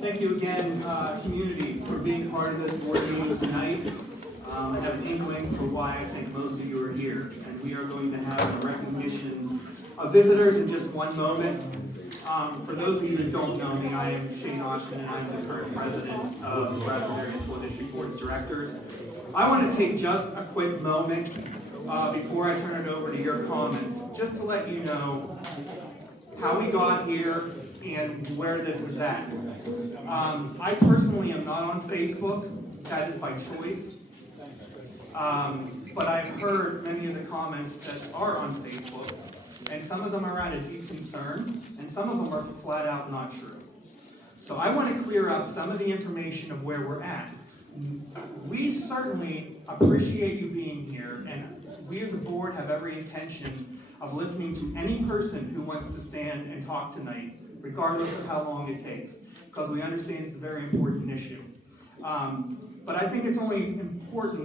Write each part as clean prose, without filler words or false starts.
Thank you again, community, for being part of this board meeting tonight. I have an inkling for why I think most of you are here, and we are going to have a recognition of visitors in just one moment. For those of you that don't know me, I am Shane Austin, and I'm the current president of Bradford Area School District Board of Directors. I want to take just a quick moment before I turn it over to your comments, just to let you know how we got here and where this is at. I personally am not on Facebook. That is by choice. But I've heard many of the comments that are on Facebook, and some of them are out of deep concern, and some of them are flat out not true. So I want to clear up some of the information of where we're at. We certainly appreciate you being here, and we as a board have every intention of listening to any person who wants to stand and talk tonight, regardless of how long it takes, because we understand it's a very important issue. But I think it's important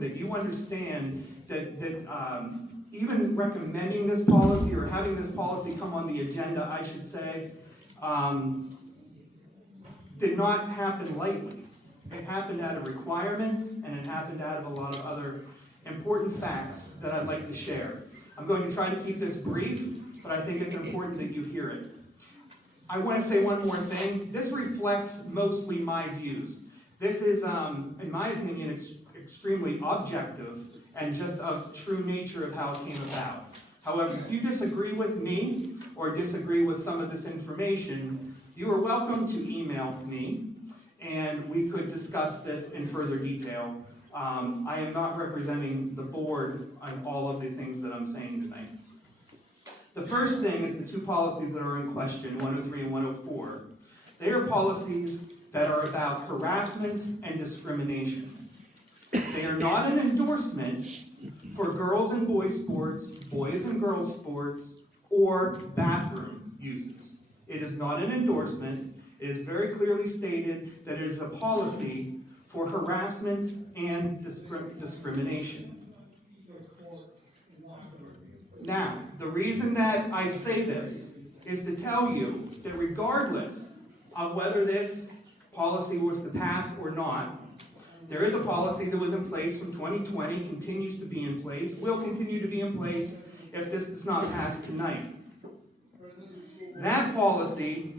that you understand that even recommending this policy or having this policy come on the agenda, I should say, did not happen lightly. It happened out of requirements, and it happened out of a lot of other important facts that I'd like to share. I'm going to try to keep this brief, but I think it's important that you hear it. I want to say one more thing. This reflects mostly my views. This is, in my opinion, extremely objective and just of true nature of how it came about. However, if you disagree with me or disagree with some of this information, you are welcome to email me, and we could discuss this in further detail. I am not representing the board on all of the things that I'm saying tonight. The first thing is the two policies that are in question, 103 and 104. They are policies that are about harassment and discrimination. They are not an endorsement for girls and boys sports, boys and girls sports, or bathroom uses. It is not an endorsement. It is very clearly stated that it is a policy for harassment and discrimination. Now, the reason that I say this is to tell you that regardless of whether this policy was to pass or not, there is a policy that was in place from 2020, continues to be in place, will continue to be in place if this does not pass tonight. That policy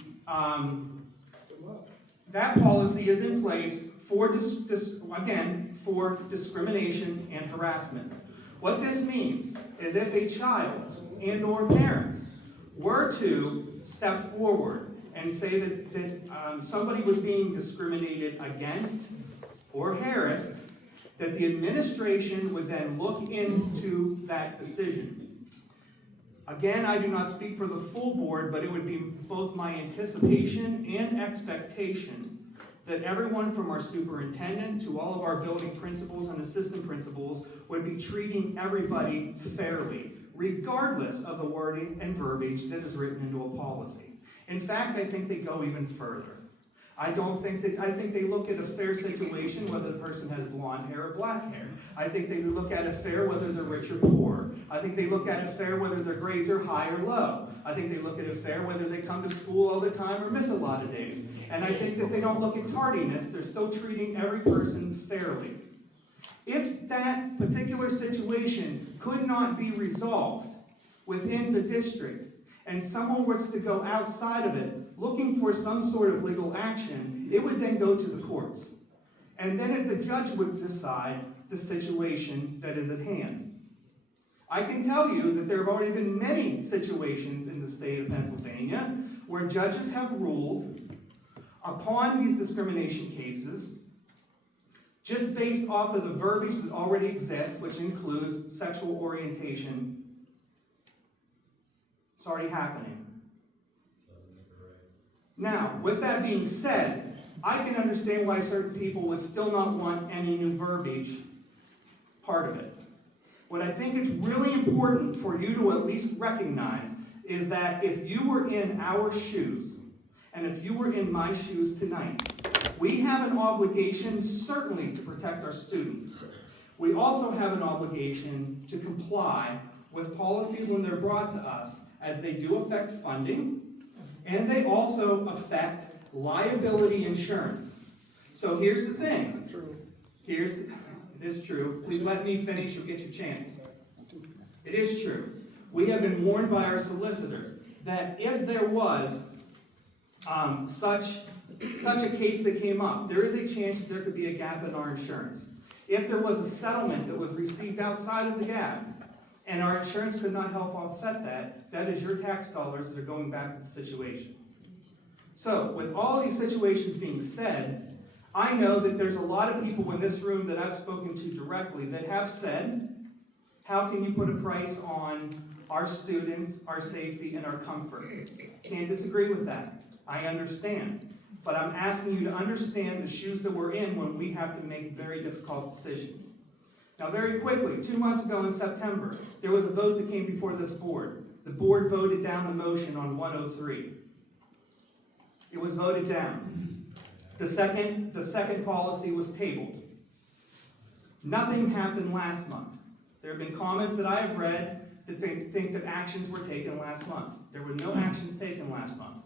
is in place for, for discrimination and harassment. What this means is if a child and or parent were to step forward and say that somebody was being discriminated against or harassed, that the administration would then look into that decision. Again, I do not speak for the full board, but it would be both my anticipation and expectation that everyone from our superintendent to all of our building principals and assistant principals would be treating everybody fairly, regardless of the wording and verbiage that is written into a policy. In fact, I think they go even further. I think they look at a fair situation whether the person has blonde hair or black hair. I think they look at it fair whether they're rich or poor. I think they look at it fair whether their grades are high or low. I think they look at it fair whether they come to school all the time or miss a lot of days. And I think that they don't look at tardiness. They're still treating every person fairly. If that particular situation could not be resolved within the district, and someone was to go outside of it looking for some sort of legal action, it would then go to the courts. And then the judge would decide the situation that is at hand. I can tell you that there have already been many situations in the state of Pennsylvania where judges have ruled upon these discrimination cases just based off of the verbiage that already exists, which includes sexual orientation. It's already happening. Now, with that being said, I can understand why certain people would still not want any new verbiage part of it. What I think is really important for you to at least recognize is that if you were in our shoes, and if you were in my shoes tonight, we have an obligation certainly to protect our students. We also have an obligation to comply with policies when they're brought to us, as they do affect funding, and they also affect liability insurance. So here's the thing. It is true. Please let me finish, you'll get your chance. It is true. We have been warned by our solicitor that if there was such a case that came up, there is a chance that there could be a gap in our insurance. If there was a settlement that was received outside of the gap, and our insurance could not help offset that, that is your tax dollars that are going back to the situation. So, with all these situations being said, I know that there's a lot of people in this room that I've spoken to directly that have said, how can you put a price on our students, our safety, and our comfort? Can't disagree with that. I understand. But I'm asking you to understand the shoes that we're in when we have to make very difficult decisions. Now, very quickly, 2 months ago in September, there was a vote that came before this board. The board voted down the motion on 103. It was voted down. The second policy was tabled. Nothing happened last month. There have been comments that I have read that think that actions were taken last month. There were no actions taken last month.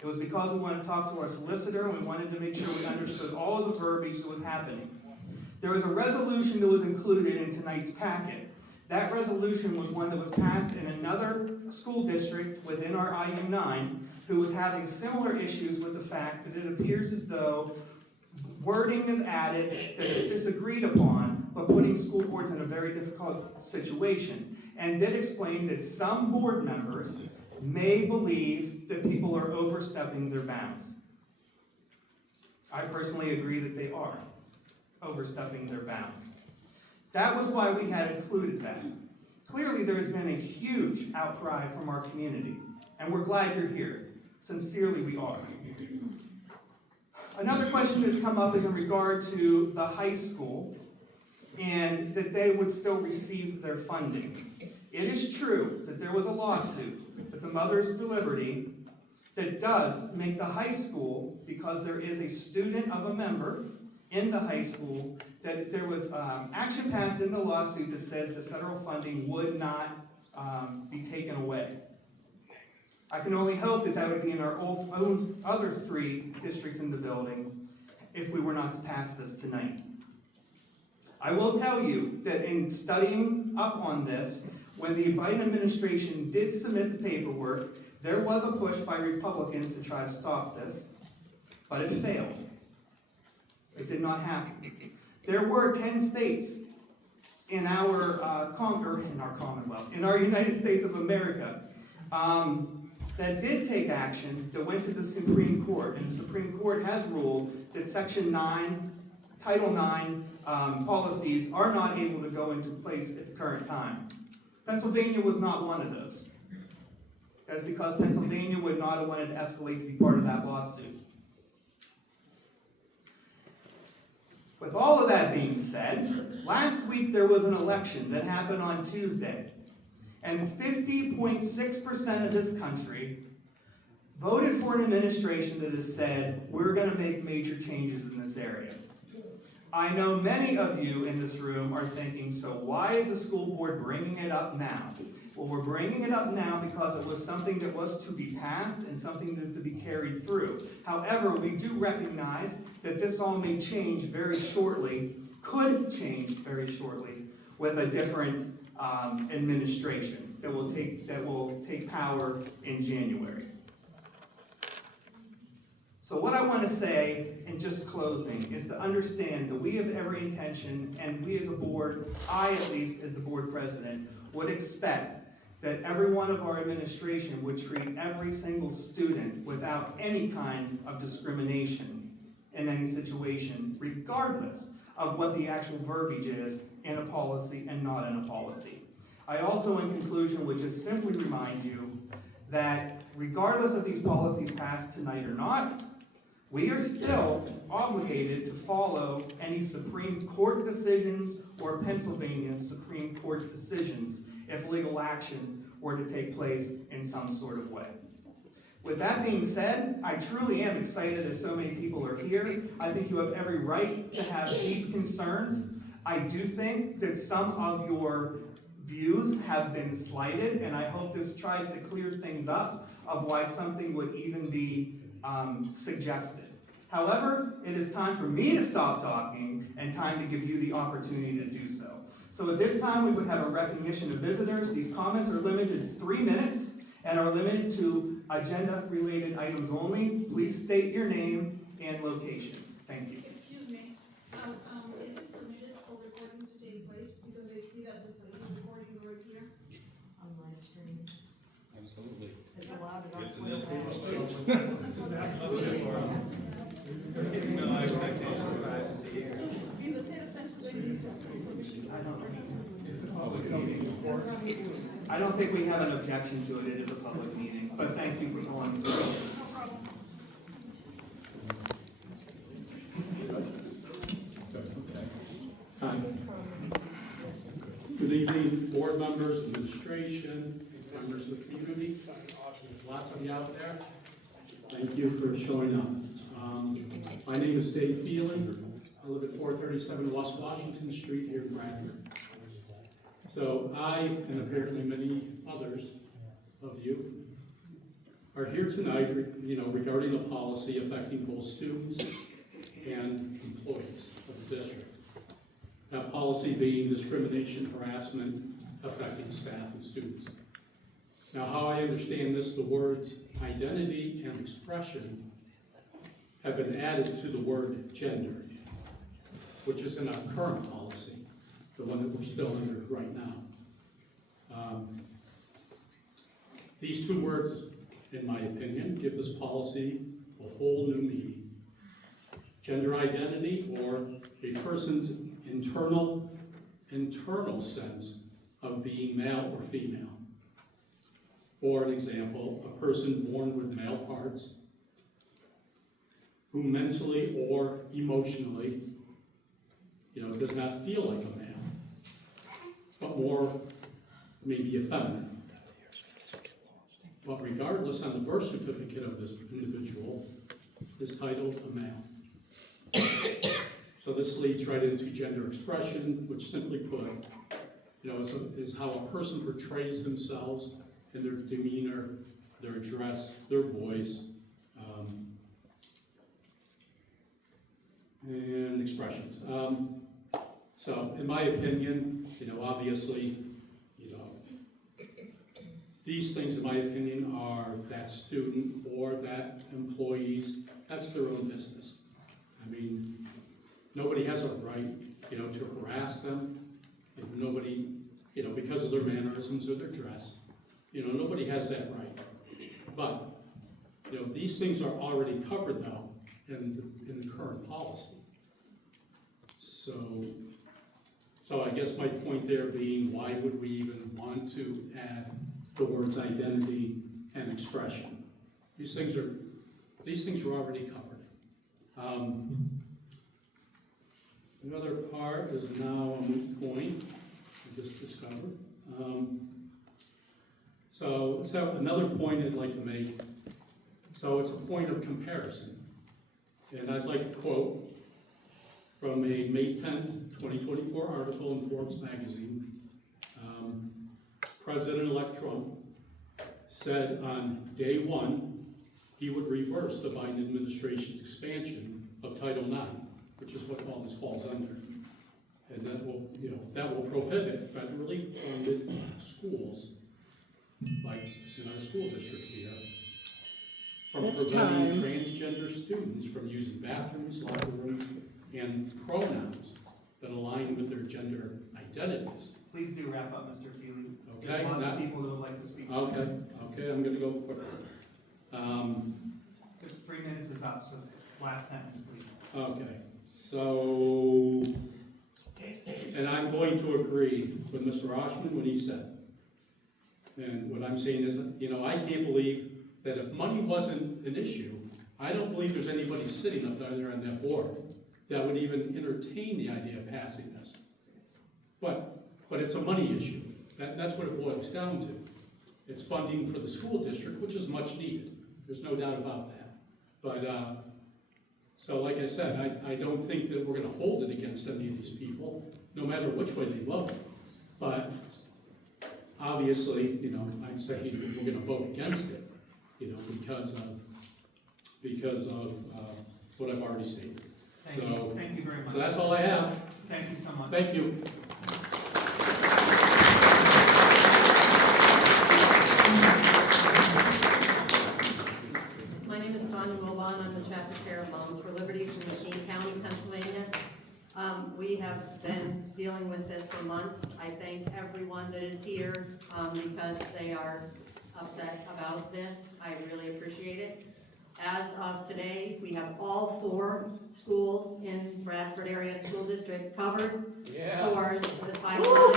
It was because we wanted to talk to our solicitor and we wanted to make sure we understood all of the verbiage that was happening. There was a resolution that was included in tonight's packet. That resolution was one that was passed in another school district within our IU9 who was having similar issues with the fact that it appears as though wording is added that is disagreed upon, but putting school boards in a very difficult situation, and did explain that some board members may believe that people are overstepping their bounds. I personally agree that they are overstepping their bounds. That was why we had included that. Clearly there's been a huge outcry from our community, and we're glad you're here. Sincerely, we are. Another question that's come up is in regard to the high school and that they would still receive their funding. It is true that there was a lawsuit with the Mothers for Liberty that does make the high school, because there is a student of a member in the high school, that there was action passed in the lawsuit that says the federal funding would not be taken away. I can only hope that that would be in our own other 3 districts in the building if we were not to pass this tonight. I will tell you that in studying up on this, when the Biden administration did submit the paperwork, there was a push by Republicans to try to stop this, but it failed. It did not happen. There were 10 states in our Commonwealth, in our United States of America, that did take action, that went to the Supreme Court, and the Supreme Court has ruled that Section 9, Title 9 policies are not able to go into place at the current time. Pennsylvania was not one of those. That's because Pennsylvania would not have wanted to escalate to be part of that lawsuit. With all of that being said, last week there was an election that happened on Tuesday, and 50.6% of this country voted for an administration that has said, we're going to make major changes in this area. I know many of you in this room are thinking, so why is the school board bringing it up now? Well, we're bringing it up now because it was something that was to be passed and something that is to be carried through. However, we do recognize that this all may change very shortly, could change very shortly, with a different administration that will take power in January. So what I want to say in just closing is to understand that we have every intention, and we as a board, I at least as the board president, would expect that every one of our administration would treat every single student without any kind of discrimination in any situation, regardless of what the actual verbiage is in a policy and not in a policy. I also, in conclusion, would just simply remind you that regardless of these policies passed tonight or not, we are still obligated to follow any Supreme Court decisions or Pennsylvania Supreme Court decisions if legal action were to take place in some sort of way. With that being said, I truly am excited that so many people are here. I think you have every right to have deep concerns. I do think that some of your views have been slighted, and I hope this tries to clear things up of why something would even be suggested. However, it is time for me to stop talking and time to give you the opportunity to do so. So at this time, we would have a recognition of visitors. These comments are limited to 3 minutes and are limited to agenda-related items only. Please state your name and location. Thank you. Excuse me, is it permitted for recordings to take place? Because I see that this lady is recording right here. On live stream. Absolutely. It's allowed to go Yes, to it is. the No expectation of privacy here. In the state of Pennsylvania, just for permission. I don't think we have an objection to it. It is a public meeting, but thank you for going through it. No problem. Good evening, board members, administration, members of the community. There's lots of you out there. Thank you for showing up. My name is Dave Feely. I live at 437 West Washington Street here in Bradford. So I, and apparently many others of you, are here tonight, regarding a policy affecting both students and employees of the district. That policy being discrimination, harassment affecting staff and students. Now, how I understand this, the words identity and expression have been added to the word gender, which is in our current policy, the one that we're still under right now. These two words, in my opinion, give this policy a whole new meaning. Gender identity, or a person's internal sense of being male or female. For an example, a person born with male parts who mentally or emotionally, does not feel like a male, but more maybe effeminate. But regardless, on the birth certificate of this individual is titled a male. So this leads right into gender expression, which simply put, is how a person portrays themselves in their demeanor, their dress, their voice, and expressions. So in my opinion, obviously, these things, in my opinion, are that student or that employee's, that's their own business. I mean, nobody has a right, to harass them. Nobody, because of their mannerisms or their dress, nobody has that right. But, these things are already covered though in the current policy. So I guess my point there being, why would we even want to add the words identity and expression? These things are already covered. Another part is now a moot point, I just discovered. So another point I'd like to make. So it's a point of comparison. And I'd like to quote from a May 10th, 2024 article in Forbes magazine. President-elect Trump said on day one, he would reverse the Biden administration's expansion of Title IX, which is what all this falls under. And that will prohibit federally funded schools, like in our school district here, from preventing transgender students from using bathrooms, locker rooms, and pronouns that align with their gender identities. Please do wrap up, Mr. Feely. Okay. There's lots of people that would like to speak. Okay, I'm gonna go quick. 3 minutes is up, so last sentence, please. Okay, so, and I'm going to agree with Mr. Oshman when he said. And what I'm saying is, I can't believe that if money wasn't an issue, I don't believe there's anybody sitting up there on that board that would even entertain the idea of passing this. But it's a money issue. That's what it boils down to. It's funding for the school district, which is much needed. There's no doubt about that. But, so like I said, I don't think that we're gonna hold it against any of these people, no matter which way they vote. But obviously, you know, I'm saying we're gonna vote against it, you know, because of what I've already stated. Thank you, So, thank you very much. so that's all I have. Thank you so much. Thank you. My name is Tanya Wilbon. I'm the chapter chair of Moms for Liberty from McKean County, Pennsylvania. We have been dealing with this for months. I thank everyone that is here because they are upset about this. I really appreciate it. As of today, we have all 4 schools in Bradford area school district covered for the Title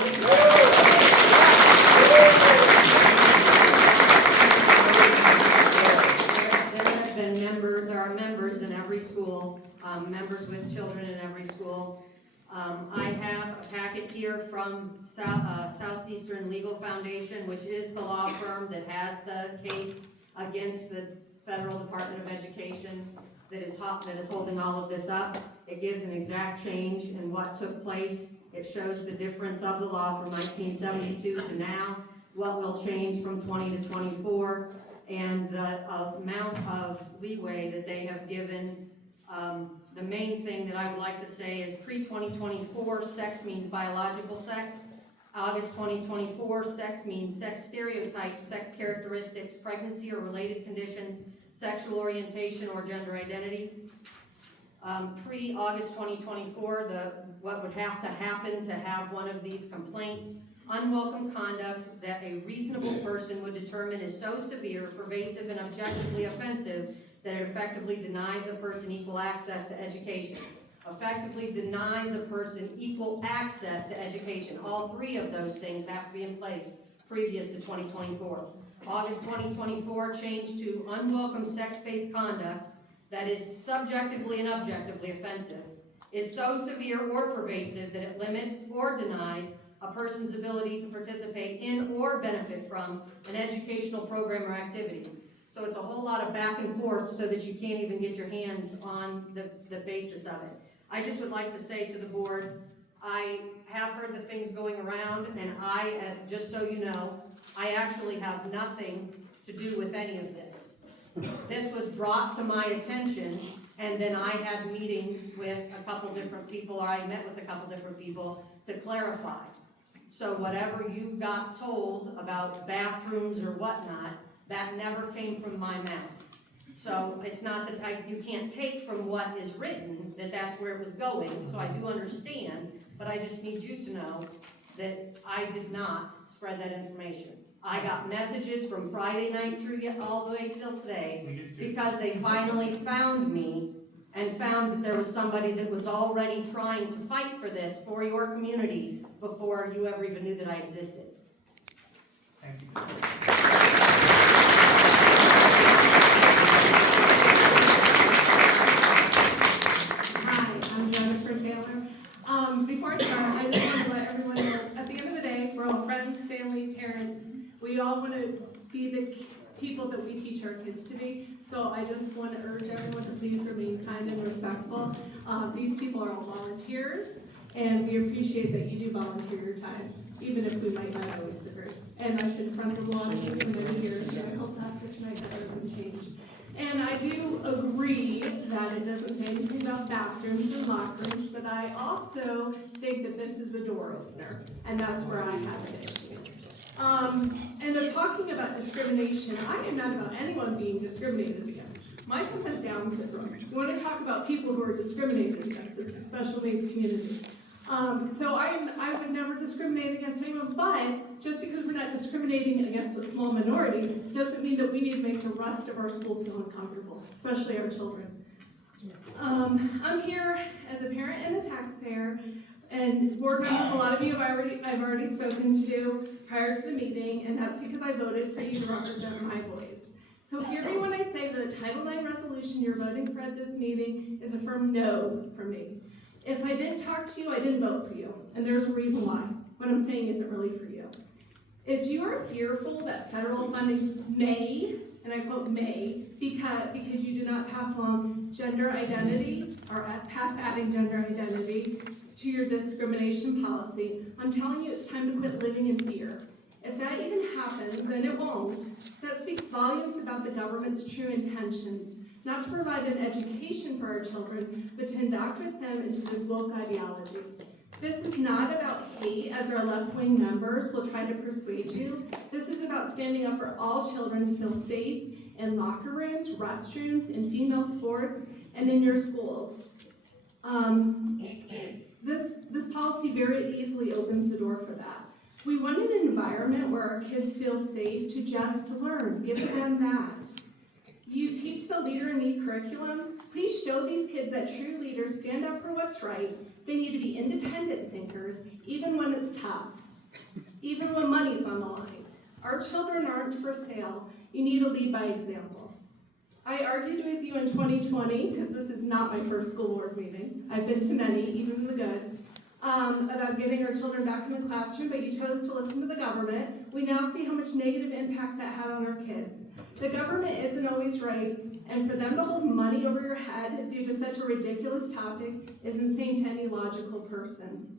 There are members in every school, members with children in every school. I have a packet here from Southeastern Legal Foundation, which is the law firm that has the case against the Federal Department of Education that is holding all of this up. It gives an exact change in what took place. It shows the difference of the law from 1972 to now, what will change from 20 to 24, and the amount of leeway that they have given. The main thing that I would like to say is pre-2024, sex means biological sex. August 2024, sex means sex stereotypes, sex characteristics, pregnancy or related conditions, sexual orientation or gender identity. Pre-August 2024, what would have to happen to have one of these complaints: unwelcome conduct that a reasonable person would determine is so severe, pervasive, and objectively offensive that it effectively denies a person equal access to education. Effectively denies a person equal access to education. All 3 of those things have to be in place previous to 2024. August 2024 changed to unwelcome sex-based conduct that is subjectively and objectively offensive, is so severe or pervasive that it limits or denies a person's ability to participate in or benefit from an educational program or activity. So it's a whole lot of back and forth so that you can't even get your hands on the basis of it. I just would like to say to the board, I have heard the things going around, and just so you know, I actually have nothing to do with any of this. This was brought to my attention, and then I had meetings with a couple different people, or I met with a couple different people to clarify. So whatever you got told about bathrooms or whatnot, that never came from my mouth. So it's not that you can't take from what is written that that's where it was going, so I do understand, but I just need you to know that I did not spread that information. I got messages from Friday night through all the way till today because they finally found me and found that there was somebody that was already trying to fight for this for your community before you ever even knew that I existed. Thank you. Before I start, I just want to let everyone know, at the end of the day, we're all friends, family, parents. We all want to be the people that we teach our kids to be. So I just want to urge everyone to please remain kind and respectful. These people are all volunteers, and we appreciate that you do volunteer your time, even if we might not always agree. And I've been friends with Lonnie for many years, so I hope after tonight that doesn't change. And I do agree that it doesn't say anything about bathrooms and locker rooms, but I also think that this is a door opener, and that's where I have an issue. And they're talking about discrimination. I am not about anyone being discriminated against. My son has Down syndrome. We want to talk about people who are discriminated against. It's a special needs community. So I would never discriminate against anyone, but just because we're not discriminating against a small minority doesn't mean that we need to make the rest of our school feel uncomfortable, especially our children. I'm here as a parent and a taxpayer, and board members, a lot of you I've already spoken to prior to the meeting, and that's because I voted for you to represent my voice. So hear me when I say that the Title IX resolution you're voting for at this meeting is a firm no for me. If I didn't talk to you, I didn't vote for you, and there's a reason why. What I'm saying isn't really for you. If you are fearful that federal funding may, and I quote may, because you do not pass along gender identity or pass adding gender identity to your discrimination policy, I'm telling you it's time to quit living in fear. If that even happens, and it won't, that speaks volumes about the government's true intentions, not to provide an education for our children, but to indoctrinate them into this woke ideology. This is not about hate, as our left-wing members will try to persuade you. This is about standing up for all children to feel safe in locker rooms, restrooms, in female sports, and in your schools. This policy very easily opens the door for that. We want an environment where our kids feel safe to just learn. Give them that. You teach the Leader in Me curriculum. Please show these kids that true leaders stand up for what's right. They need to be independent thinkers, even when it's tough, even when money's on the line. Our children aren't for sale. You need to lead by example. I argued with you in 2020, because this is not my first school board meeting. I've been to many, even the good, about getting our children back in the classroom, but you chose to listen to the government. We now see how much negative impact that had on our kids. The government isn't always right, and for them to hold money over your head due to such a ridiculous topic is insane to any logical person.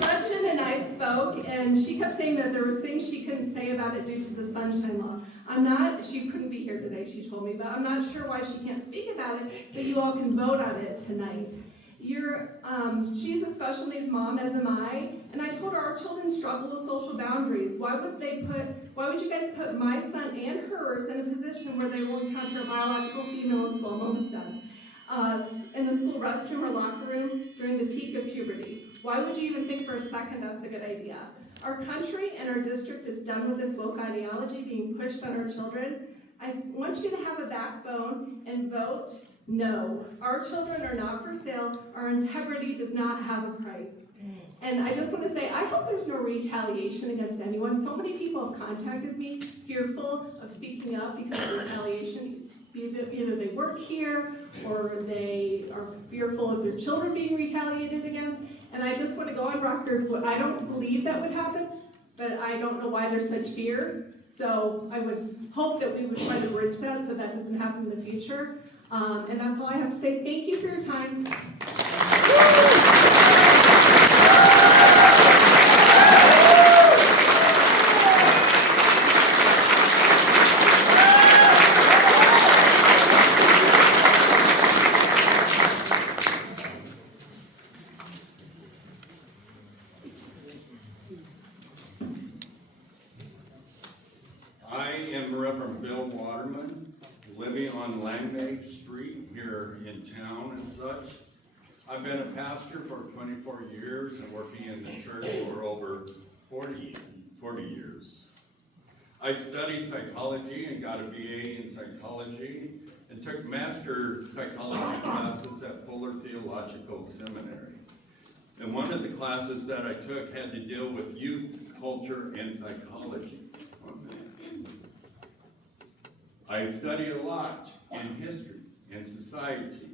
Gretchen and I spoke, and she kept saying that there was things she couldn't say about it due to the Sunshine Law. She couldn't be here today, she told me, but I'm not sure why she can't speak about it, but you all can vote on it tonight. She's a special needs mom, as am I, and I told her our children struggle with social boundaries. Why would you guys put my son and hers in a position where they will encounter a biological female in school? I'm almost done. In the school restroom or locker room during the peak of puberty? Why would you even think for a second that's a good idea? Our country and our district is done with this woke ideology being pushed on our children. I want you to have a backbone and vote no. Our children are not for sale. Our integrity does not have a price. And I just want to say, I hope there's no retaliation against anyone. So many people have contacted me fearful of speaking up because of retaliation. Either they work here or they are fearful of their children being retaliated against. And I just want to go on record, I don't believe that would happen, but I don't know why there's such fear. So I would hope that we would try to bridge that so that doesn't happen in the future. And that's all I have to say. Thank you for your time. I've been a pastor for 24 years and working in the church for over 40 years. I studied psychology and got a BA in psychology and took master psychology classes at Fuller Theological Seminary. And one of the classes that I took had to deal with youth, culture, and psychology. I studied a lot in history and society.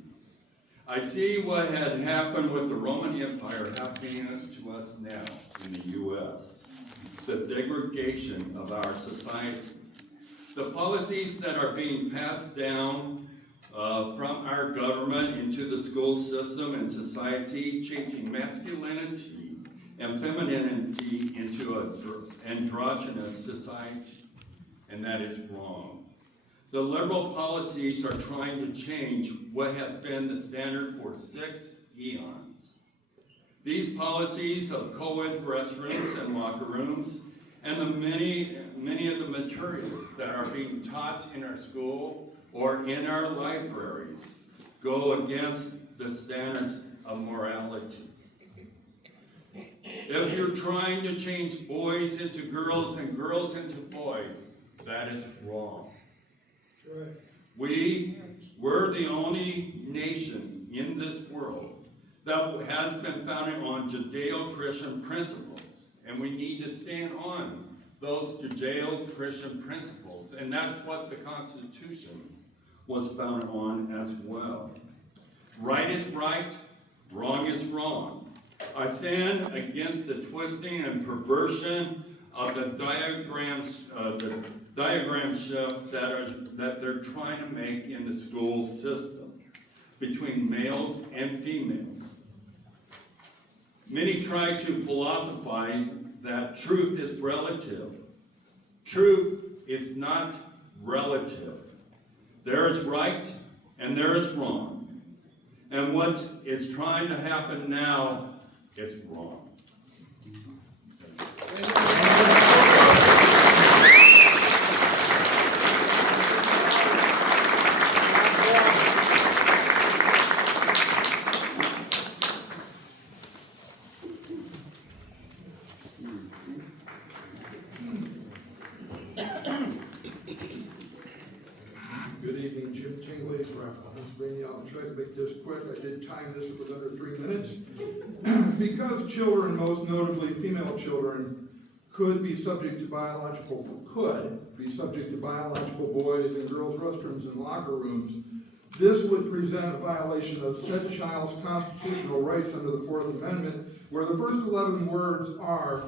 I see what had happened with the Roman Empire happening to us now in the U.S. The degradation of our society. The policies that are being passed down from our government into the school system and society, changing masculinity and femininity into an androgynous society, and that is wrong. The liberal policies are trying to change what has been the standard for 6 eons. These policies of co-ed restrooms and locker rooms and the many of the materials that are being taught in our school or in our libraries go against the standards of morality. If you're trying to change boys into girls and girls into boys, that is wrong. We're the only nation in this world that has been founded on Judeo-Christian principles, and we need to stand on those Judeo-Christian principles, and that's what the Constitution was founded on as well. Right is right, wrong is wrong. I stand against the twisting and perversion of the diagram shift that they're trying to make in the school system. between males and females. Many try to philosophize that truth is relative. Truth is not relative. There is right and there is wrong. And what is trying to happen now is wrong. Good evening, Jim Tingley, Bradford, Pennsylvania. I'll try to make this quick. I did time this with under 3 minutes. Because children, most notably female children, could be subject to biological boys and girls' restrooms and locker rooms, this would present a violation of said child's constitutional rights under the 4th Amendment, where the first 11 words are,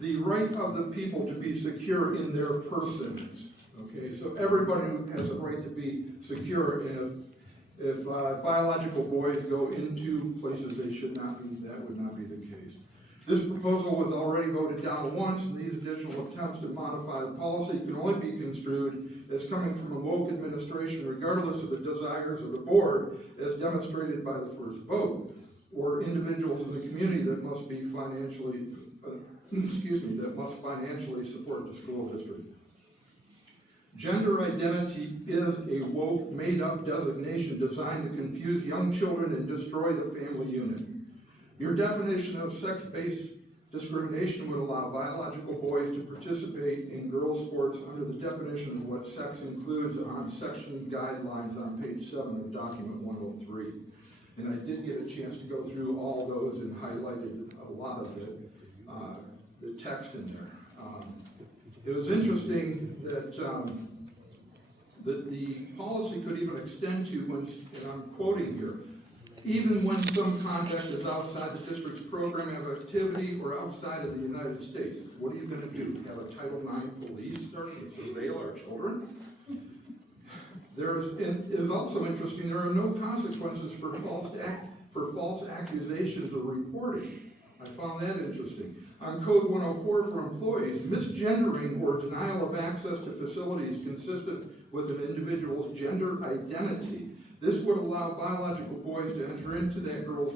the right of the people to be secure in their persons. Okay, so everybody has a right to be secure, and if biological boys go into places they should not be, that would not be the case. This proposal was already voted down once, and these additional attempts to modify the policy can only be construed as coming from a woke administration, regardless of the desires of the board, as demonstrated by the first vote, or individuals in the community that must be financially, that must financially support the school district. Gender identity is a woke, made-up designation designed to confuse young children and destroy the family unit. Your definition of sex-based discrimination would allow biological boys to participate in girls' sports under the definition of what sex includes on section guidelines on page 7 of document 103. And I did get a chance to go through all those and highlighted a lot of the text in there. It was interesting that the policy could even extend to, when, and I'm quoting here, even when some conduct is outside the district's program of activity or outside of the United States. What are you going to do? Have a Title IX police starting to surveil our children? It is also interesting, there are no consequences for false accusations or reporting. I found that interesting. On Code 104 for employees, misgendering or denial of access to facilities consistent with an individual's gender identity. This would allow biological boys to enter into that girl's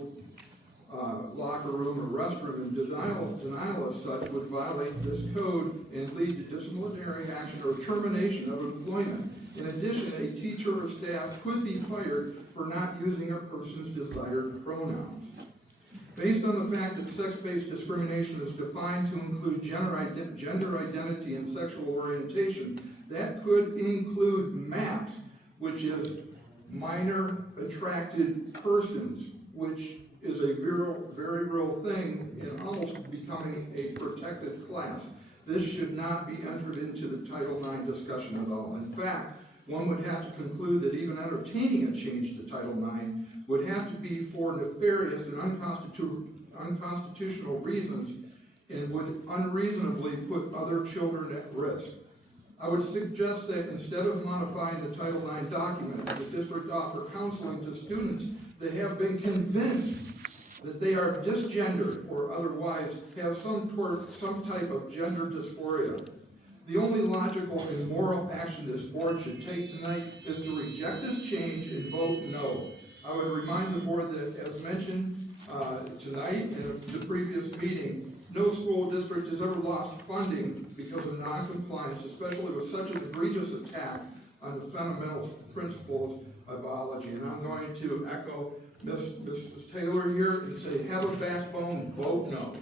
locker room or restroom, and denial as such would violate this code and lead to disciplinary action or termination of employment. In addition, a teacher or staff could be fired for not using a person's desired pronouns. Based on the fact that sex-based discrimination is defined to include gender identity and sexual orientation, that could include MAPS, which is minor attracted persons, which is a very real thing and almost becoming a protected class. This should not be entered into the Title IX discussion at all. In fact, one would have to conclude that even entertaining a change to Title IX would have to be for nefarious and unconstitutional reasons and would unreasonably put other children at risk. I would suggest that instead of modifying the Title IX document, the district offer counseling to students that have been convinced that they are disgendered or otherwise have some type of gender dysphoria. The only logical and moral action this board should take tonight is to reject this change and vote no. I would remind the board that, as mentioned tonight and at the previous meeting, no school district has ever lost funding because of non-compliance, especially with such an egregious attack on the fundamental principles of biology. And I'm going to echo Mrs. Taylor here and say, have a backbone, vote no.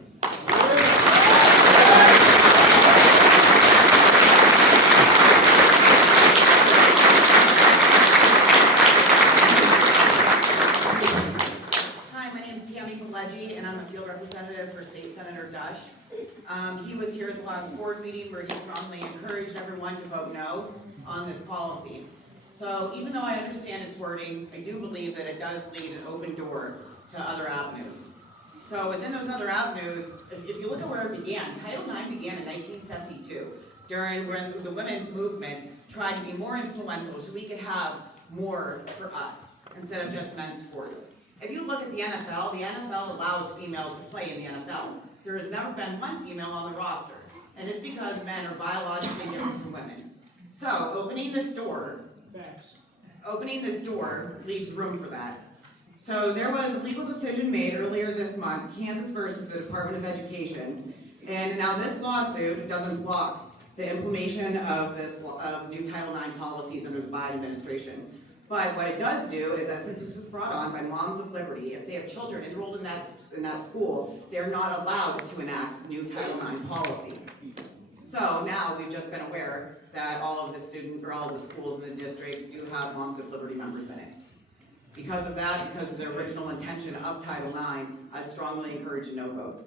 And I'm a field representative for State Senator Dush. He was here at the last board meeting where he strongly encouraged everyone to vote no on this policy. So even though I understand its wording, I do believe that it does lead an open door to other avenues. So within those other avenues, if you look at where it began, Title IX began in 1972, during when the women's movement tried to be more influential so we could have more for us. instead of just men's sports. If you look at the NFL allows females to play in the NFL. There has never been one female on the roster, and it's because men are biologically different from women. So, opening this door leaves room for that. So there was a legal decision made earlier this month, Kansas versus the Department of Education, and now this lawsuit doesn't block the implementation of new Title IX policies under the Biden administration. But what it does do is that since this was brought on by Moms of Liberty, if they have children enrolled in that school, they're not allowed to enact new Title IX policy. So now we've just been aware that all of the schools in the district do have Moms of Liberty members in it. Because of that, because of the original intention of Title IX, I'd strongly encourage a no vote.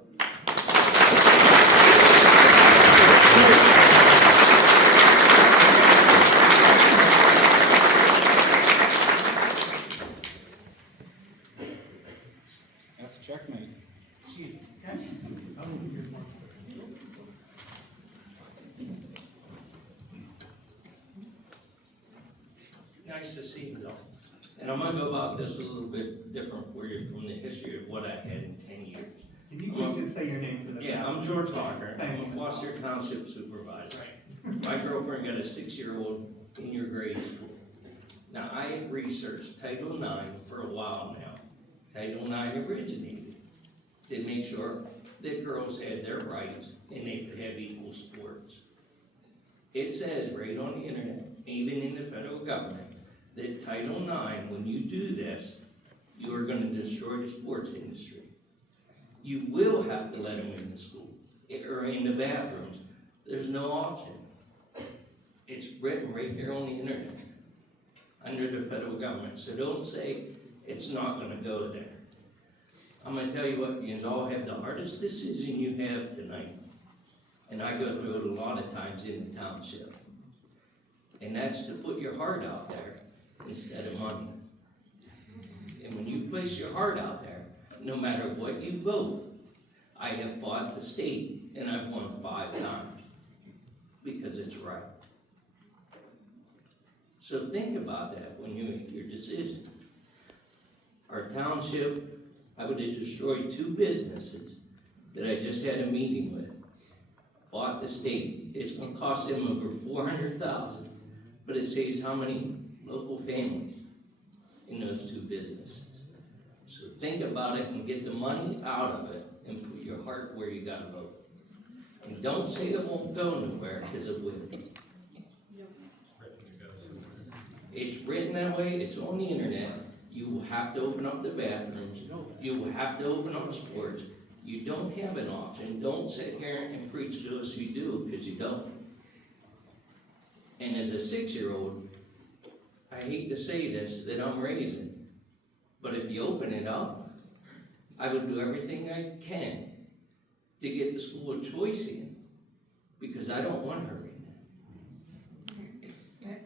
That's checkmate. Nice to see you, though. And I'm gonna go about this a little bit different for you from the history of what I had in 10 years. Can you please just say your name for the? Yeah, I'm George Locker. I'm Thank a you. Foster Township supervisor. My girlfriend got a 6-year-old in your grade school. Now, I have researched Title IX for a while now. Title IX originated to make sure that girls had their rights and they could have equal sports. It says right on the internet, even in the federal government, that Title IX, when you do this, you are gonna destroy the sports industry. You will have to let them in the school, or in the bathrooms. There's no option. It's written right there on the internet, under the federal government. So don't say it's not gonna go there. I'm gonna tell you what, you all have the hardest decision you have tonight. And I go through it a lot of times in the township. And that's to put your heart out there instead of money. And when you place your heart out there, no matter what you vote, I have fought the state and I've won 5 times because it's right. So think about that when you make your decision. Our township, I would have destroyed 2 businesses that I just had a meeting with. Bought the state. It's gonna cost them over $400,000, but it saves how many local families in those 2 businesses? So think about it and get the money out of it and put your heart where you gotta vote. And don't say it won't go nowhere, because it will. It's written that way, it's on the internet. You will have to open up the bathrooms, you will have to open up sports. You don't have an option. Don't sit here and preach to us you do, because you don't. And as a 6-year-old, I hate to say this, that I'm raising, but if you open it up, I would do everything I can to get the school of choice in, because I don't want her in there.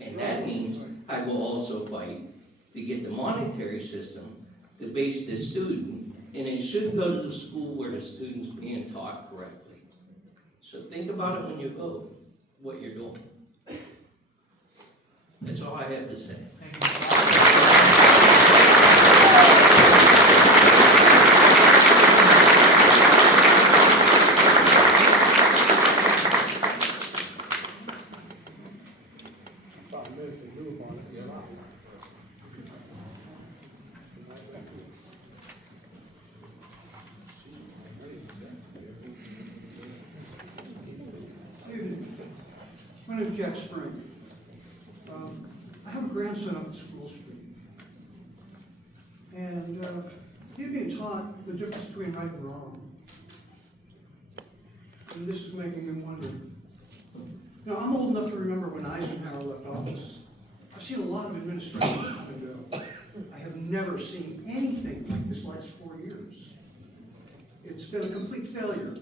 And that means I will also fight to get the monetary system to base the student. And it should go to the school where the student's being taught correctly. So think about it when you vote, what you're doing. That's all I have to say. My name is Jack Spring. I have a grandson up at School Street. And he's being taught the difference between right and wrong. And this is making me wonder. You know, I'm old enough to remember when Eisenhower left office. I've seen a lot of administrations come and go. I have never seen anything like this last 4 years. It's been a complete failure.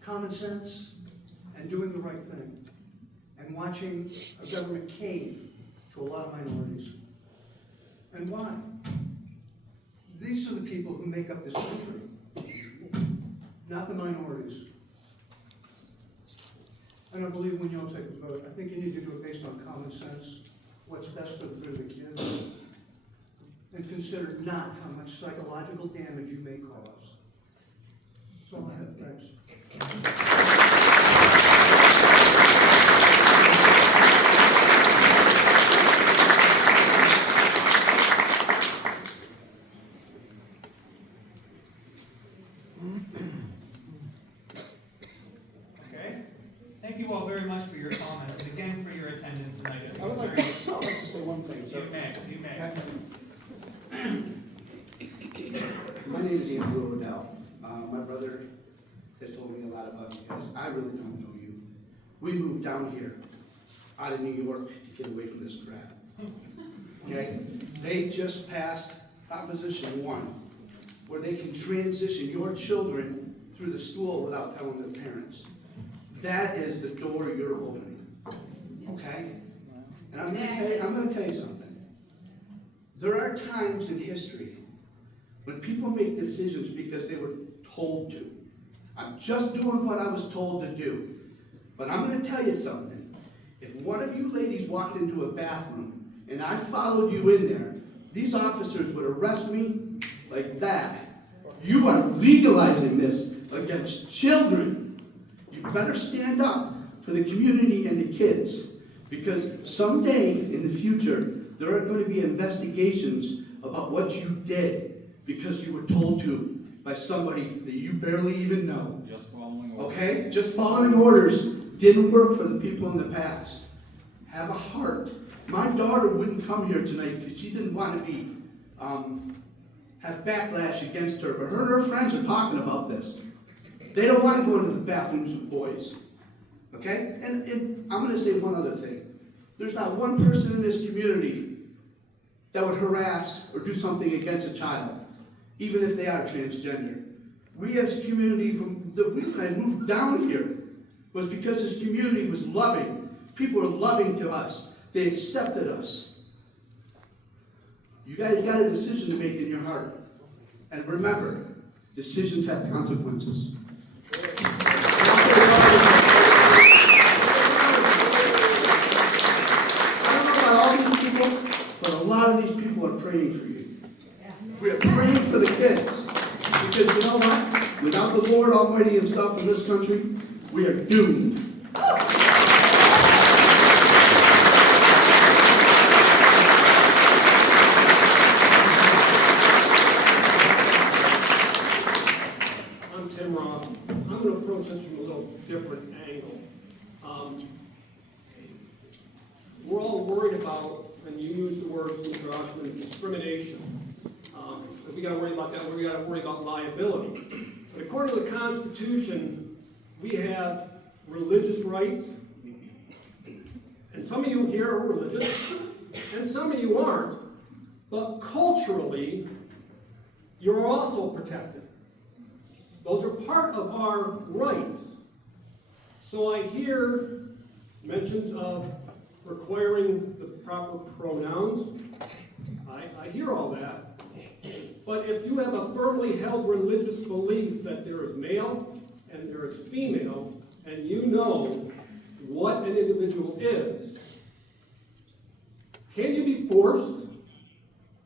Common sense and doing the right thing. And watching a government cave to a lot of minorities. And why? These are the people who make up this country, not the minorities. And I believe when y'all take a vote, I think you need to do it based on common sense, what's best for the good of the kids. and consider not how much psychological damage you may cause. That's all I have, thanks. Okay? Thank you all very much for your comments, and again for your attendance tonight. It I was would like very- to say one thing, sir. You may. My name is Andrew Rodell. My brother has told me a lot about you guys. I really don't know you. We moved down here out of New York to get away from this crap. Okay? They just passed Proposition 1, where they can transition your children through the school without telling their parents. That is the door you're opening. Okay? And I'm gonna tell you something. There are times in history when people make decisions because they were told to. I'm just doing what I was told to do. But I'm gonna tell you something. If one of you ladies walked into a bathroom and I followed you in there, these officers would arrest me like that. You are legalizing this against children. You better stand up for the community and the kids. Because someday in the future, there are going to be investigations about what you did because you were told to by somebody that you barely even know. Just following orders. Okay? Just following orders didn't work for the people in the past. Have a heart. My daughter wouldn't come here tonight because she didn't want to be, have backlash against her. But her and her friends are talking about this. They don't want to go into the bathrooms with boys. Okay? And I'm going to say one other thing. There's not one person in this community that would harass or do something against a child, even if they are transgender. We as a community, from the reason I moved down here was because this community was loving. People were loving to us. They accepted us. You guys got a decision to make in your heart. And remember, decisions have consequences. But a lot of these people are praying for you. We are praying for the kids. Because you know what? Without the Lord Almighty Himself in this country, we are doomed. I'm Tim Roth. I'm going to approach this from a little different angle. We're all worried about, and you use the words, Mr. Oshman, discrimination. If we got to worry about that, we got to worry about liability. But according to the Constitution, we have religious rights, and some of you here are religious, and some of you aren't. But culturally, you're also protected. Those are part of our rights. So I hear mentions of requiring the proper pronouns. I hear all that. But if you have a firmly held religious belief that there is male and there is female, and you know what an individual is, can you be forced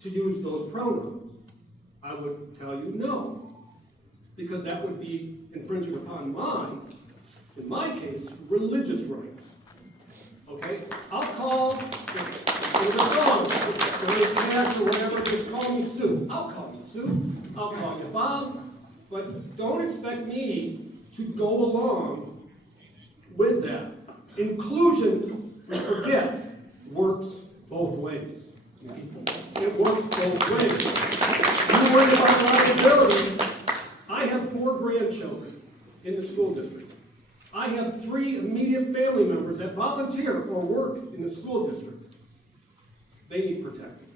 to use those pronouns? I would tell you no, because that would be infringing upon mine, in my case, religious rights. Okay? I'll call, there's a song, there's a or whatever, just call me Sue. I'll call you Sue, I'll call you Bob, but don't expect me to go along with that. Inclusion, we forget, works both ways. It works both ways. You're worried about liability. I have 4 grandchildren in the school district. I have 3 immediate family members that volunteer or work in the school district. They need protecting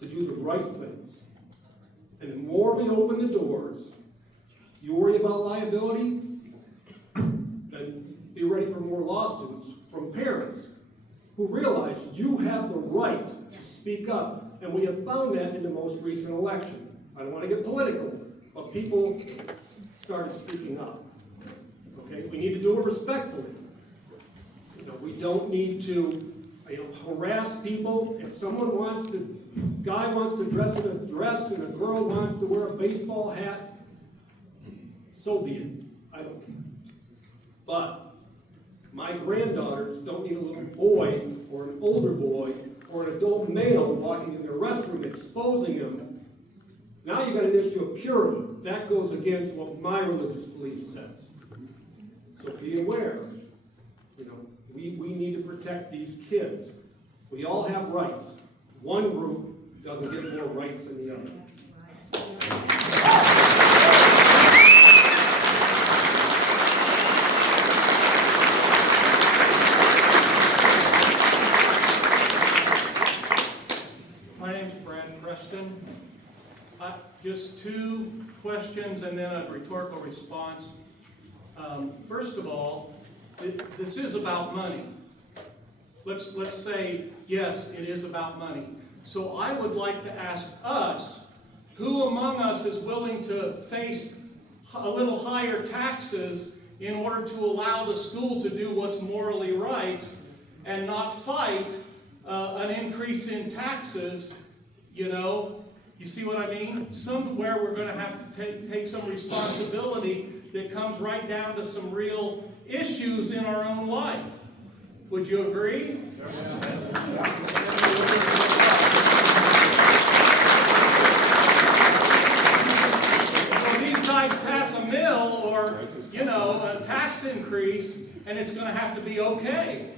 to do the right things. And the more we open the doors, you worry about liability, then be ready for more lawsuits from parents who realize you have the right to speak up. And we have found that in the most recent election. I don't want to get political, but people started speaking up. Okay, we need to do it respectfully. We don't need to harass people. If someone wants to guy wants to dress in a dress and a girl wants to wear a baseball hat, so be it. I don't care. But my granddaughters don't need a little boy or an older boy or an adult male walking in their restroom exposing them. Now you got an issue of purity. That goes against what my religious belief says. So be aware. You know, we need to protect these kids. We all have rights. One group doesn't get more rights than the other. My name's Bradford. Just two questions and then a rhetorical response. First of all, this is about money. Let's say, yes, it is about money. So I would like to ask us, who among us is willing to face a little higher taxes in order to allow the school to do what's morally right and not fight an increase in taxes? You know, you see what I mean? Somewhere we're going to have to take some responsibility that comes right down to some real issues in our own life. Would you agree? So these guys pass a mill or, you know, a tax increase, and it's going to have to be okay.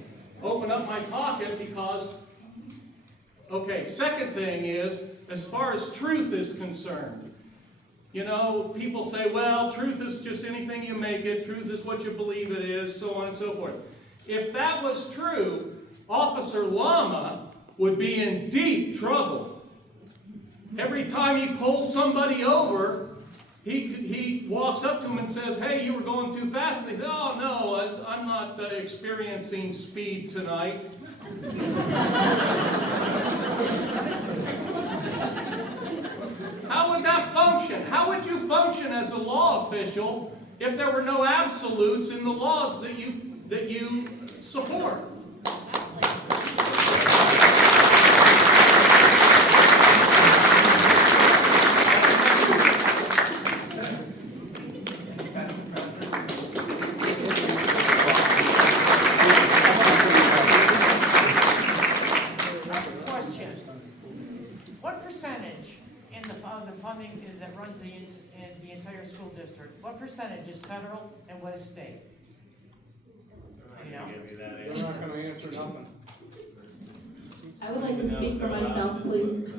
Open up my pocket because... Okay, second thing is, as far as truth is concerned, you know, people say, well, truth is just anything you make it, truth is what you believe it is, so on and so forth. If that was true, Officer Lama would be in deep trouble. Every time he pulls somebody over, he walks up to him and says, hey, you were going too fast. And they say, oh, no, I'm not experiencing speed tonight. How would that function? How would you function as a law official if there were no absolutes in the laws that you support? Question. What percentage in the funding that runs the entire school district, what percentage is federal and what is state? You know? They're not gonna answer nothing. I would like to speak for myself, please.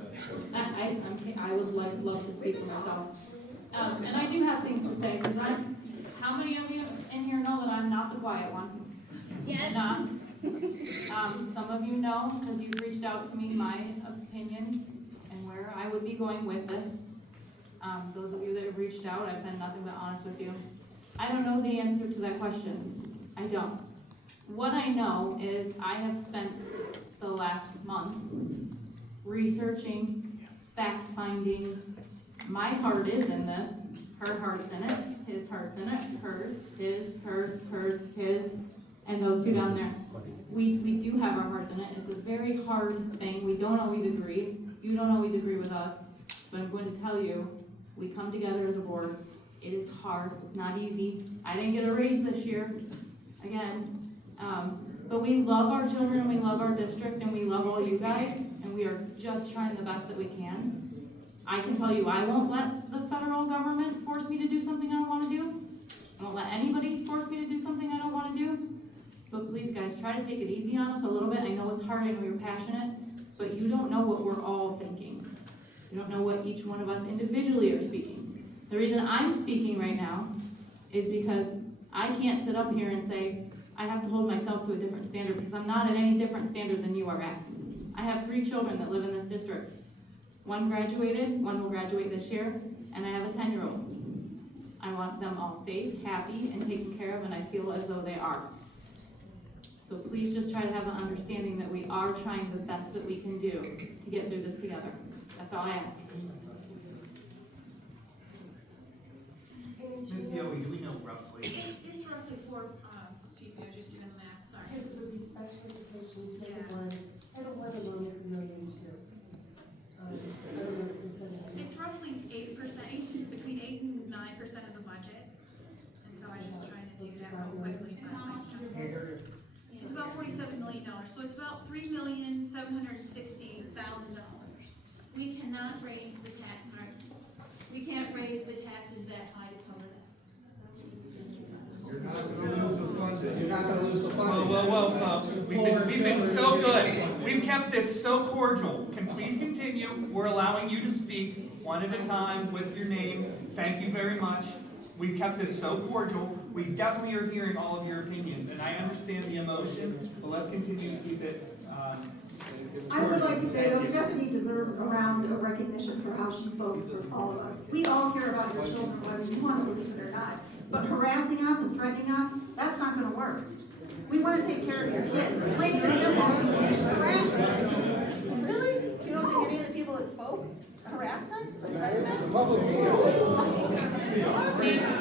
I would love to speak for myself. And I do have things to say, because how many of you in here know that I'm not the quiet one? Yes. Not. Some of you know, because you've reached out to me, my opinion and where I would be going with this. Those of you that have reached out, I've been nothing but honest with you. I don't know the answer to that question. I don't. What I know is I have spent the last month researching, fact-finding. My heart is in this. Her heart's in it. His heart's in it. Hers, his, hers, his, and those two down there. We do have our hearts in it. It's a very hard thing. We don't always agree. You don't always agree with us. But I'm going to tell you, we come together as a board. It is hard. It's not easy. I didn't get a raise this year. Again. But we love our children and we love our district and we love all you guys. And we are just trying the best that we can. I can tell you I won't let the federal government force me to do something I don't want to do. I won't let anybody force me to do something I don't want to do. But please, guys, try to take it easy on us a little bit. I know it's hard and we're passionate, but you don't know what we're all thinking. You don't know what each one of us individually are speaking. The reason I'm speaking right now is because I can't sit up here and say, I have to hold myself to a different standard because I'm not at any different standard than you are at. I have 3 children that live in this district. One graduated, one will graduate this year, and I have a 10-year-old. I want them all safe, happy, and taken care of, and I feel as though they are. So please just try to have an understanding that we are trying the best that we can do to get through this together. That's all I ask. Ms. Gilby, do we know roughly? It's roughly 4, excuse me, I was just doing the math, sorry. Because it would be special education, Yeah. Title I alone is $1 million too. It's roughly 8%, between 8 and 9% of the budget. And so I was just trying to do that real quickly, but it's about $47 million, so it's about $3,760,000. We cannot raise the tax rate. We can't raise the taxes that high to cover that. You're not gonna lose the funding. You're not gonna lose the funding. Whoa, folks, we've been so good. We've kept this so cordial. Can please continue? We're allowing you to speak one at a time with your name. Thank you very much. We've kept this so cordial. We definitely are hearing all of your opinions, and I understand the emotion, but let's continue to keep it, I would like to say, though, Stephanie deserves a round of recognition for how she spoke for all of us. We all care about your children, whether you want to believe it or not. But harassing us and threatening us, that's not gonna work. We wanna take care of your kids. Plain and simple. Harassing. Really? You don't think any of the people that spoke harassed us? Threatened us?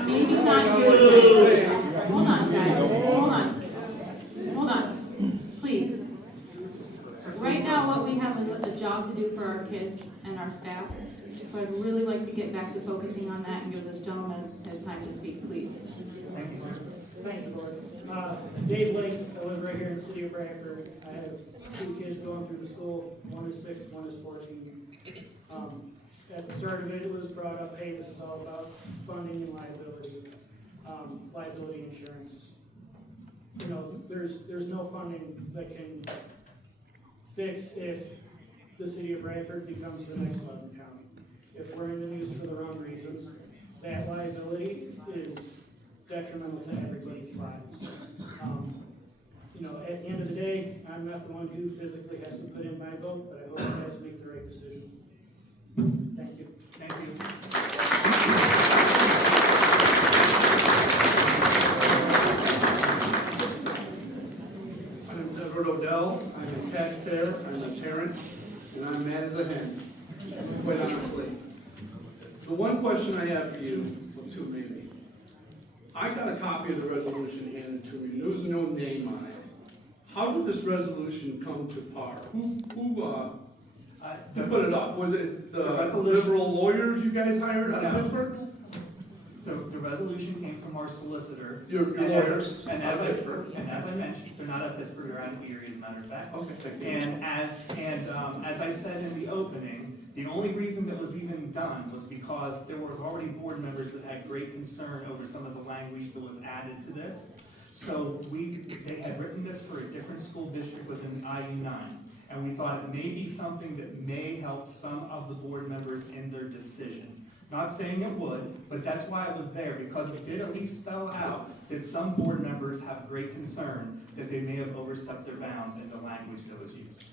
Maybe not you. Hold on, guys, hold on, please. Right now, what we have is a job to do for our kids and our staff, so I'd really like to get back to focusing on that and give this gentleman his time to speak, please. thank you, sir. Thank you, Lord. Dave Lake, I live right here in the city of Bradford. I have 2 kids going through the school, one is 6, one is 14. At the start of it, it was brought up, hey, this is all about funding and liability insurance. You know, there's no funding that can fix if the city of Bradford becomes the next Lebanon County. If we're in the news for the wrong reasons, that liability is detrimental to everybody's lives. You know, at the end of the day, I'm not the one who physically has to put in my vote, but I hope you guys make the right decision. Thank you. Thank you. My name is Edward Odell. I'm a taxpayer, I'm a parent, and I'm mad as a hen, quite honestly. The one question I have for you, well, 2 maybe. I got a copy of the resolution handed to me. There was no name on it. How did this resolution come to par? Who put it up? Was it the liberal lawyers you guys hired out of Pittsburgh? The resolution came from our solicitor. Your lawyers And out as of I Pittsburgh? mentioned, they're not at Pittsburgh, they're out of Erie, as a matter of fact. Okay, thank you. And as I said in the opening, the only reason that was even done was because there were already board members that had great concern over some of the language that was added to this. So they had written this for a different school district within IU9. And we thought it may be something that may help some of the board members in their decision. Not saying it would, but that's why it was there, because it did at least spell out that some board members have great concern that they may have overstepped their bounds in the language that was used.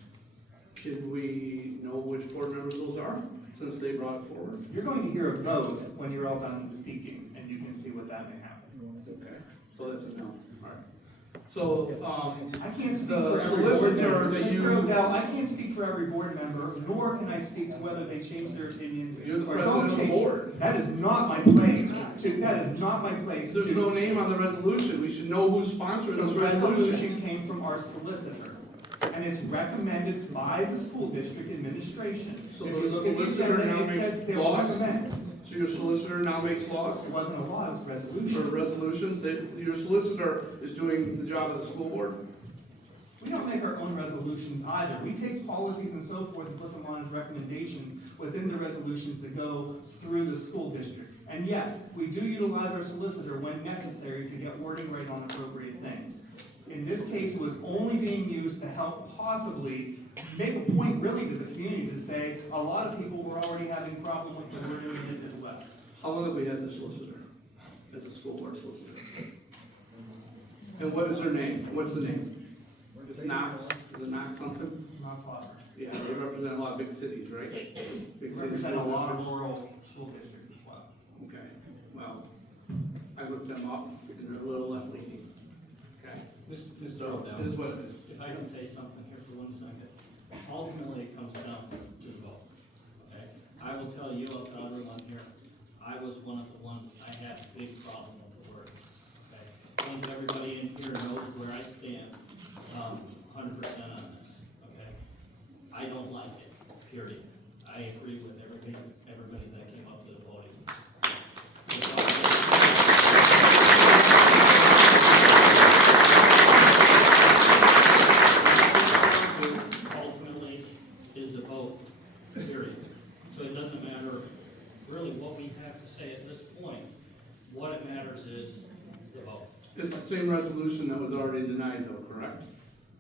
Can we know which board members those are, since they brought it forward? You're going to hear a vote when you're all done speaking, and you can see what that may happen. Okay, so that's a no. All right. So, I can't speak the for every board solicitor member. that you- Mr. Odell, I can't speak for every board member, nor can I speak to whether they change their opinions You're the or president don't of the change. board. That is not my place. That is not my place. There's to- no name on the resolution. We should know who's sponsoring The this resolution. resolution came from our solicitor, and it's recommended by the school district administration. So If the you look at the solicitor agenda, now it says makes they'll laws? recommend. So your solicitor now makes laws It wasn't a law, it was a for resolution. resolutions, that your solicitor is doing the job of the school board? We don't make our own resolutions either. We take policies and so forth and put them on as recommendations within the resolutions that go through the school district. And yes, we do utilize our solicitor when necessary to get wording right on appropriate things. In this case, it was only being used to help possibly make a point really to the community to say, a lot of people were already having problem with the wording in it as well. How long have we had this solicitor, as a school board solicitor? And what is her name? What's the name? It's Knox, is it Knox something? Knox Law Firm. Yeah, they represent a lot of big cities, right? Big We cities. represent a school lot of districts. rural school districts as well. Okay, well, I looked them up, because they're a little left leaning. Okay, Mr. so Odell, it is what it is. if I can say something here for 1 second. Ultimately, it comes down to the vote, okay? I will tell you, I'll tell everyone here, I was one of the ones, I had a big problem with the word, okay? I think everybody in here knows where I stand, 100% on this, okay? I don't like it, period. I agree with everything everybody matters is the vote. It's the same resolution that was already denied though, correct?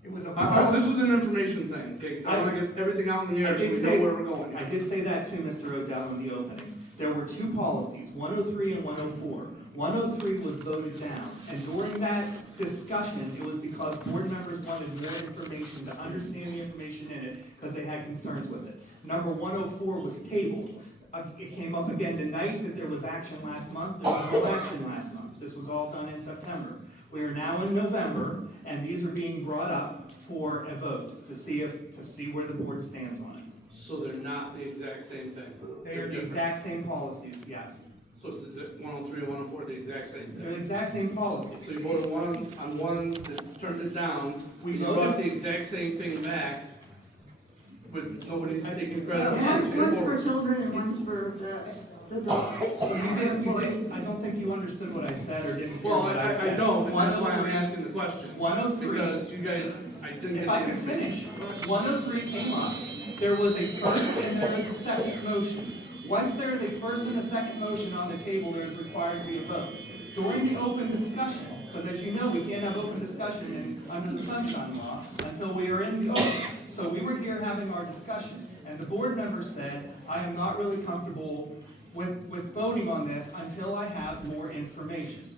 It was about. This is an information thing, okay? 'Cause I wanna get everything out in the air so we know where we're going. I did say that too, Mr. O'Dowd, in the opening. There were two policies, 103 and 104. 103 was voted down, and during that discussion, it was because board members wanted more information to understand the information in it, because they had concerns with it. Number 104 was tabled. It came up again the night that there was action last month. There was no action last month. This was all done in September. We are now in November, and these are being brought up for a vote to see where the board stands on it. So they're not the exact same thing? They are the exact same policies, yes. So is it 103 and 104 the exact same thing? They're the exact same policies. So you voted on one that turned it down, We you voted- brought the exact same thing back, but nobody's taking credit. One's for children and one's for the adults. I don't think you understood what I said or didn't hear Well, what I said. I don't, and that's why I'm 103 asking the question. 103. Because you guys, I didn't get If I the could finish, 103 came up. There was a first and there was a second motion. Once there is a first and a second motion on the table, there is required to be a vote. During the open discussion, because as you know, we can't have open discussion under the Sunshine Law until we are in the open. So we were here having our discussion, and the board member said, I am not really comfortable with voting on this until I have more information.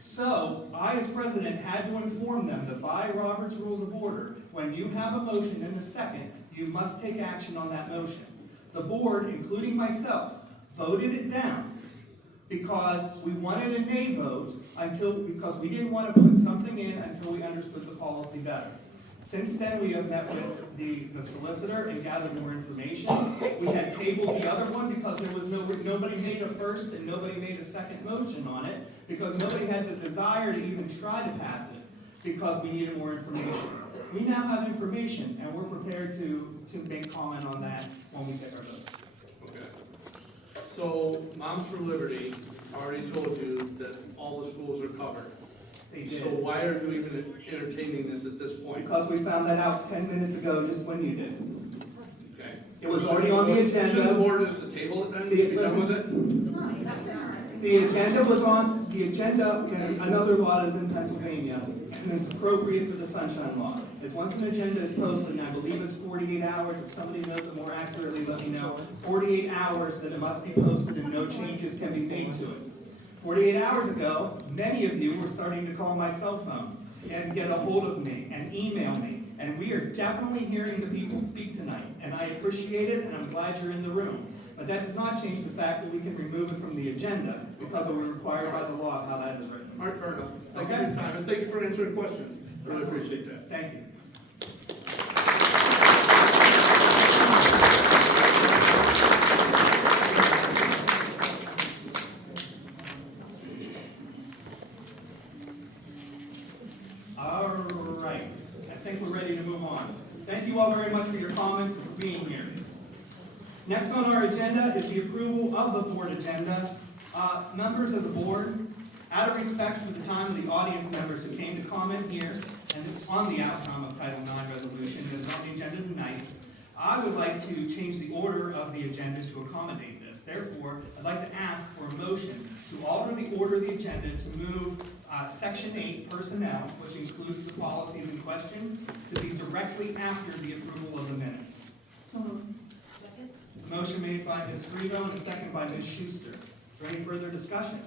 So, I as president had to inform them that by Robert's Rules of Order, when you have a motion and a second, you must take action on that motion. The board, including myself, voted it down because we wanted a nay vote because we didn't want to put something in until we understood the policy better. Since then, we have met with the solicitor and gathered more information. We had tabled the other one because there was nobody made a first and nobody made a second motion on it because nobody had the desire to even try to pass it because we needed more information. We now have information and we're prepared to make comment on that when we take our vote. Okay. So, Moms for Liberty already told you that all the schools are covered. They did. So why are you even entertaining this at this point? Because we found that out 10 minutes ago, just when you did. Okay. It was already on the agenda. Should the board just to table it then? Be done with it? The agenda was on, the agenda, and another law is in Pennsylvania, and it's appropriate for the Sunshine Law. It's once an agenda is posted, and I believe it's 48 hours, if somebody knows it more accurately, let me know, 48 hours that it must be posted and no changes can be made to it. 48 hours ago, many of you were starting to call my cell phone and get a hold of me and email me. And we are definitely hearing the people speak tonight. And I appreciate it, and I'm glad you're in the room. But that does not change the fact that we can remove it from the agenda because we're required by the law of how that is written. All right, fair enough. Thank you for your time, and thank you for answering questions. Really appreciate that. Thank you. All right, I think we're ready to move on. Thank you all very much for your comments and for being here. Next on our agenda is the approval of the board agenda. Members of the board, out of respect for the time of the audience members who came to comment here and on the outcome of Title IX resolution that is on the agenda tonight, I would like to change the order of the agenda to accommodate this. Therefore, I'd like to ask for a motion to alter the order of the agenda to move Section 8, Personnel, which includes the policies in question, to be directly after the approval of the minutes. Second? A motion made by Ms. Frivo and a second by Ms. Schuster. Is there any further discussion?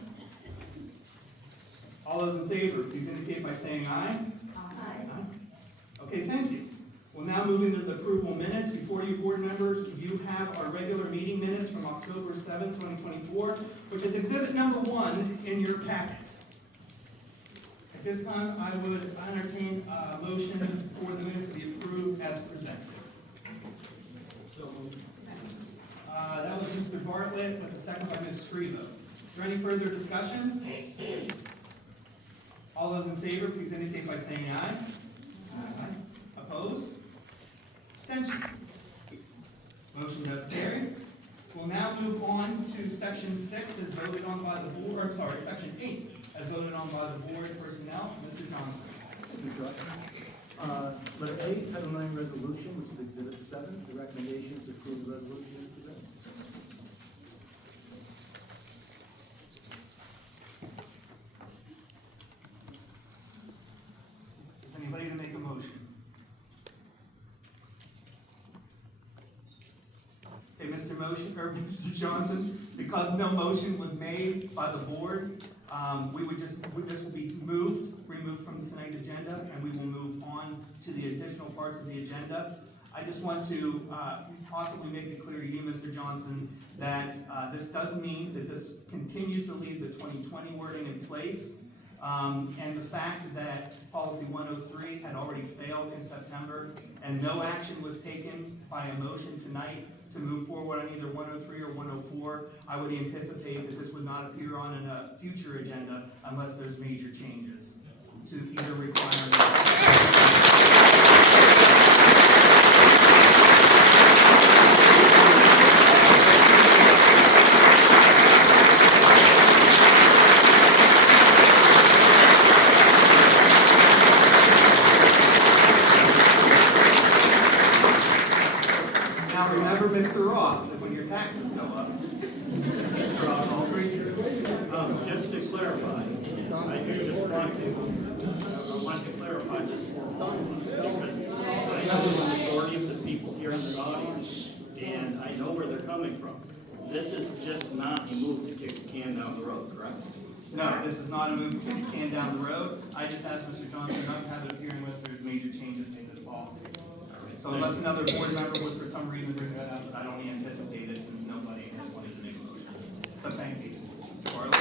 All those in favor, please indicate by saying aye. Aye. Okay, thank you. We'll now move into the approval minutes. Before you, board members, you have our regular meeting minutes from October 7, 2024, which is exhibit number 1 in your packet. At this time, I would entertain a motion for the minutes to be approved as presented. That was Mr. Bartlett with a second by Ms. Frivo. Is there any further discussion? All those in favor, please indicate by saying aye. Aye. Opposed? Abstentions? Motion does carry. We'll now move on to Section 6 as voted on by the board, Section 8 as voted on by the board personnel. Mr. Johnson. Letter A, Title IX resolution, which is Exhibit 7. The recommendation is to approve the resolution as presented. motion, or Mr. Johnson, because no motion was made by the board, this will be removed from tonight's agenda, and we will move on to the additional parts of the agenda. I just want to possibly make it clear to you, Mr. Johnson, that this does mean that this continues to leave the 2020 wording in place. And the fact that policy 103 had already failed in September and no action was taken by a motion tonight to move forward on either 103 or 104, I would anticipate that this would not appear on a future agenda unless there's major changes to either require. Now remember, Mr. Roth, that when your taxes go up, Mr. Roth, all three. Just to clarify, I do just want to clarify this for all of us, because I know the majority of the people here in the audience, and I know where they're coming from. This is just not a move to kick the can down the road, correct? No, this is not a move to kick the can down the road. I just asked Mr. Johnson not to have it appear unless there's major changes made to the policy. So unless another board member would for some reason bring that up, I don't anticipate it since nobody has wanted to make a motion. But thank you. Mr. Barlow?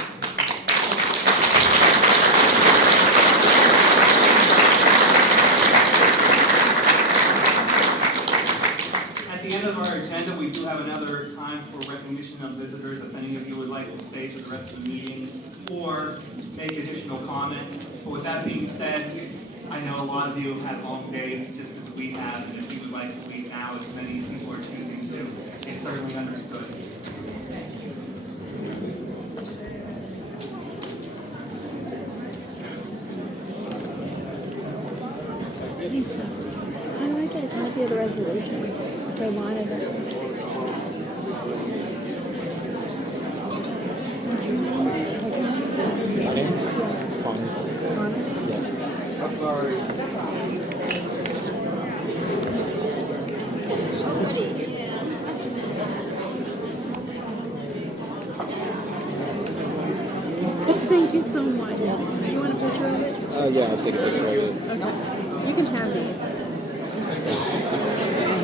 At the end of our agenda, we do have another time for recognition of visitors. If any of you would like to stay for the rest of the meeting or make additional comments. But with that being said, I know a lot of you have had long days just as we have, and if you would like to leave now, as many people are choosing to, it's certainly understood. Lisa, how do I get a copy of the resolution? If I wanted it. What's your name? I'm sorry. Thank you so much. You want a picture of it? Yeah, I'll take a picture of it. Okay.